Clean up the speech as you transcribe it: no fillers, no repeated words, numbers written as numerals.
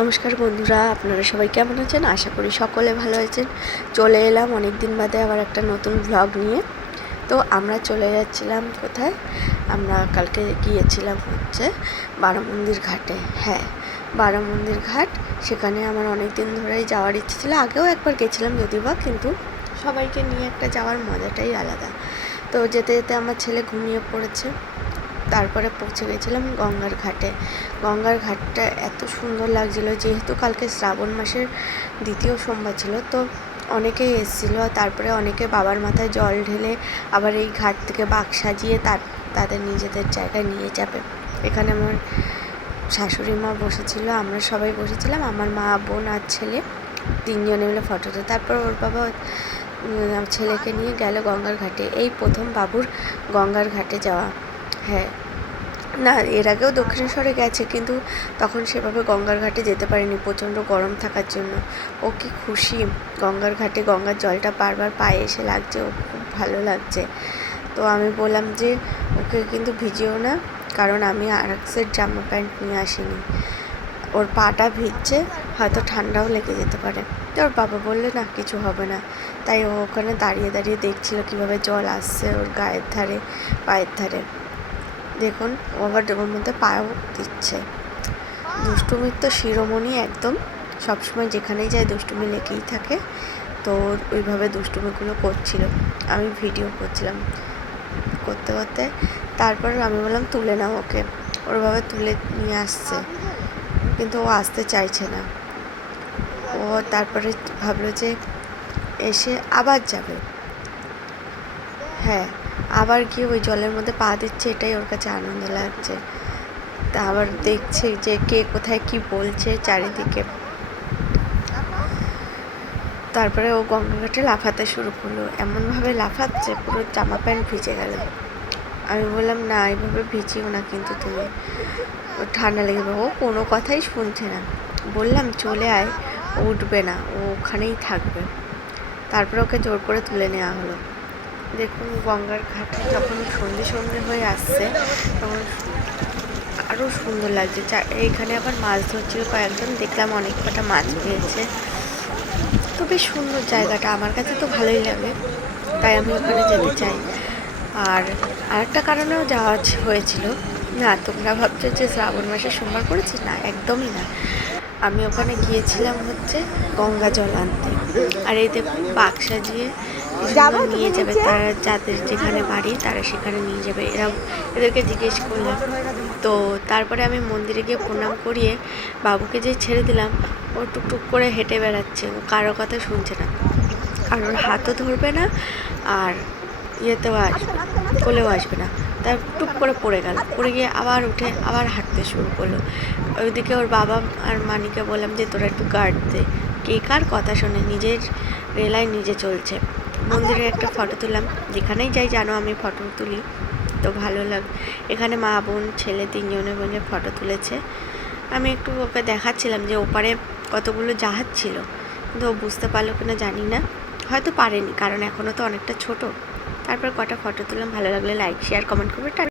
নমস্কার বন্ধুরা, আপনারা সবাই কেমন আছেন? আশা করি সকলে ভালো আছেন। চলে এলাম অনেক দিন বাদে আবার একটা নতুন ভ্লগ নিয়ে। তো আমরা চলে যাচ্ছিলাম কোথায়? আমরা কালকে গিয়েছিলাম হচ্ছে বারোমন্দির ঘাটে। হ্যাঁ, বারোমন্দির ঘাট। সেখানে আমার অনেক দিন ধরেই যাওয়ার ইচ্ছে ছিল। আগেও একবার গেছিলাম যদিও বা, কিন্তু সবাইকে নিয়ে একটা যাওয়ার মজাটাই আলাদা। তো যেতে যেতে আমার ছেলে ঘুমিয়ে পড়েছে। তারপরে পৌঁছে গেছিলাম গঙ্গার ঘাটে। গঙ্গার ঘাটটা এত সুন্দর লাগছিলো, যেহেতু কালকে শ্রাবণ মাসের দ্বিতীয় সোমবার ছিল, তো অনেকেই এসেছিলো। তারপরে অনেকে বাবার মাথায় জল ঢেলে আবার এই ঘাট থেকে বাঁক সাজিয়ে তাদের নিজেদের জায়গায় নিয়ে যাবে। এখানে আমার শাশুড়ি মা বসেছিল, আমরা সবাই বসেছিলাম, আমার মা, বোন আর ছেলে, তিনজনে মিলে ফটো তুলে। তারপর ওর বাবা ছেলেকে নিয়ে গেল গঙ্গার ঘাটে। এই প্রথম বাবুর গঙ্গার ঘাটে যাওয়া। হ্যাঁ, না, এর আগেও দক্ষিণেশ্বরে গেছে, কিন্তু তখন সেভাবে গঙ্গার ঘাটে যেতে পারিনি প্রচণ্ড গরম থাকার জন্য। ও কি খুশি গঙ্গার ঘাটে, গঙ্গার জলটা বারবার পায়ে এসে লাগছে, ও খুব ভালো লাগছে। তো আমি বললাম যে ওকে কিন্তু ভিজিও না, কারণ আমি আর এক সেট জামা প্যান্ট নিয়ে আসিনি। ওর পাটা ভিজছে, হয়তো ঠান্ডাও লেগে যেতে পারে। তো ওর বাবা বললে না, কিছু হবে না। তাই ও ওখানে দাঁড়িয়ে দাঁড়িয়ে দেখছিল কীভাবে জল আসছে ওর গায়ের ধারে, পায়ের ধারে। দেখুন, ও আবার ওর মধ্যে পাও দিচ্ছে। দুষ্টুমির তো শিরোমণি একদম, সবসময় যেখানেই যায় দুষ্টুমি লেগেই থাকে। তো ওইভাবে দুষ্টুমিগুলো করছিল, আমি ভিডিও করছিলাম। করতে করতে তারপর আমি বললাম তুলে নাও ওকে। ওরভাবে তুলে নিয়ে আসছে, কিন্তু ও আসতে চাইছে না। ও তারপরে ভাবলো যে এসে আবার যাবে। হ্যাঁ, আবার গিয়ে ওই জলের মধ্যে পা দিচ্ছে, এটাই ওর কাছে আনন্দ লাগছে। তা আবার দেখছে যে কে কোথায় কি বলছে চারিদিকে। তারপরে ও গঙ্গাঘাটে লাফাতে শুরু করলো, এমনভাবে লাফাচ্ছে পুরো জামা প্যান্ট ভিজে গেল। আমি বললাম না, এইভাবে ভিজিও না, কিন্তু তুমি, ও ঠান্ডা লেগে যাবে। ও কোনো কথাই শুনছে না। বললাম চলে আয়, ও উঠবে না, ও ওখানেই থাকবে। তারপরে ওকে জোর করে তুলে নেওয়া হলো। দেখুন, গঙ্গার ঘাটে যখন সন্ধে সন্ধে হয়ে আসছে তখন আরও সুন্দর লাগছে। এইখানে আবার মাছ ধরছিল কয়েকজন, দেখলাম অনেক কটা মাছ পেয়েছে। তো বেশ সুন্দর জায়গাটা, আমার কাছে তো ভালোই লাগে, তাই আমি ওখানে যেতে চাই। আর আরেকটা কারণেও যাওয়া হয়েছিল। না, তোমরা ভাবছো যে শ্রাবণ মাসে সোমবার করেছি, না, একদমই না। আমি ওখানে গিয়েছিলাম হচ্ছে গঙ্গা জল আনতে। আর এই দেখুন, বাক্স সাজিয়ে নিয়ে যাবে, তারা যাদের যেখানে বাড়ি তারা সেখানে নিয়ে যাবে। এদেরকে জিজ্ঞেস করলাম। তো তারপরে আমি মন্দিরে গিয়ে প্রণাম করিয়ে বাবুকে যে ছেড়ে দিলাম, ও টুকটুক করে হেঁটে বেড়াচ্ছে। ও কারো কথা শুনছে না, কারোর হাতও ধরবে না, আর ইয়েতেও আসবে, কোলেও আসবে না। তার টুক করে পড়ে গেল, পড়ে গিয়ে আবার উঠে আবার হাঁটতে শুরু করলো। ওইদিকে ওর বাবা আর মানিকে বললাম যে তোরা একটু গার্ড দে। কে কার কথা শোনে, নিজের রেলায় নিজে চলছে। মন্দিরে একটা ফটো তুললাম, যেখানেই যাই জানো আমি ফটো তুলি, তো ভালো লাগে। এখানে মা, বোন, ছেলে তিনজনে মিলে ফটো তুলেছে। আমি একটু ওকে দেখাচ্ছিলাম যে ওপারে কতগুলো জাহাজ ছিল, কিন্তু ও বুঝতে পারলো কিনা জানি না, হয়তো পারেনি, কারণ এখনও তো অনেকটা ছোট। তারপর কটা ফটো তুললাম, ভালো লাগলে লাইক, শেয়ার, কমেন্ট করবে।